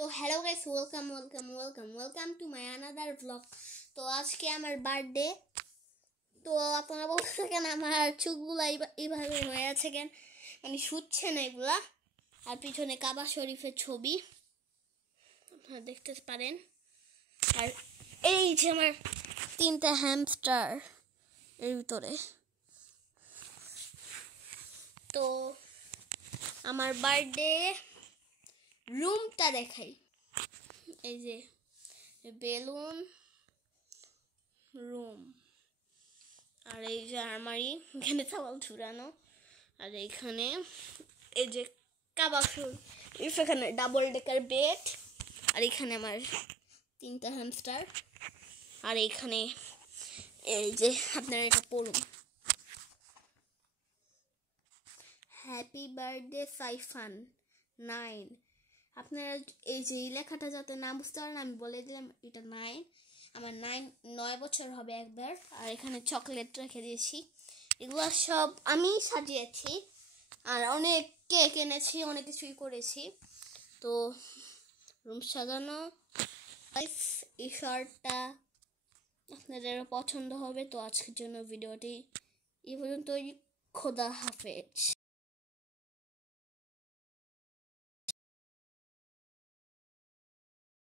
তো hello guys, welcome to my another blog. তো আজকে আমার বার্থডে। তো আপনারা বলতে থাকেন আমার চোখগুলা এইভাবে হয়ে আছে কেন, মানে শুচ্ছে না এগুলা। আর পিছনে কাবা শরীফের ছবি আপনারা দেখতে পারেন। আর এই যে আমার 3টা হ্যামস্টার এর ভিতরে। তো আমার বার্থডে রুমটা দেখাই। এই যে বেলুন, রুম, আর এই যে আলমারি, এখানে তাওয়াল ঝুরানো, আর এইখানে এই যে কাবা শরীফ, এখানে ডাবল ডেকার বেড, আর এখানে আমার 3টা হ্যামস্টার, আর এইখানে এই যে আপনারা এটা পড়ুন, হ্যাপি বার্থডে সাইফান 9। আপনারা এই যে লেখাটা যাতে না বুঝতে পারেন আমি বলে দিলাম, এটা 9। আমার 9 বছর হবে একবার। আর এখানে চকলেট রেখে দিয়েছি, এগুলো সব আমি সাজিয়েছি। আর অনেক কেক এনেছি, অনেক কিছুই করেছি। তো রুম সাজানো। এই শার্টটা আপনাদের পছন্দ হবে। তো আজকের জন্য ভিডিওটি এই পর্যন্তই। খোদা হাফেজ।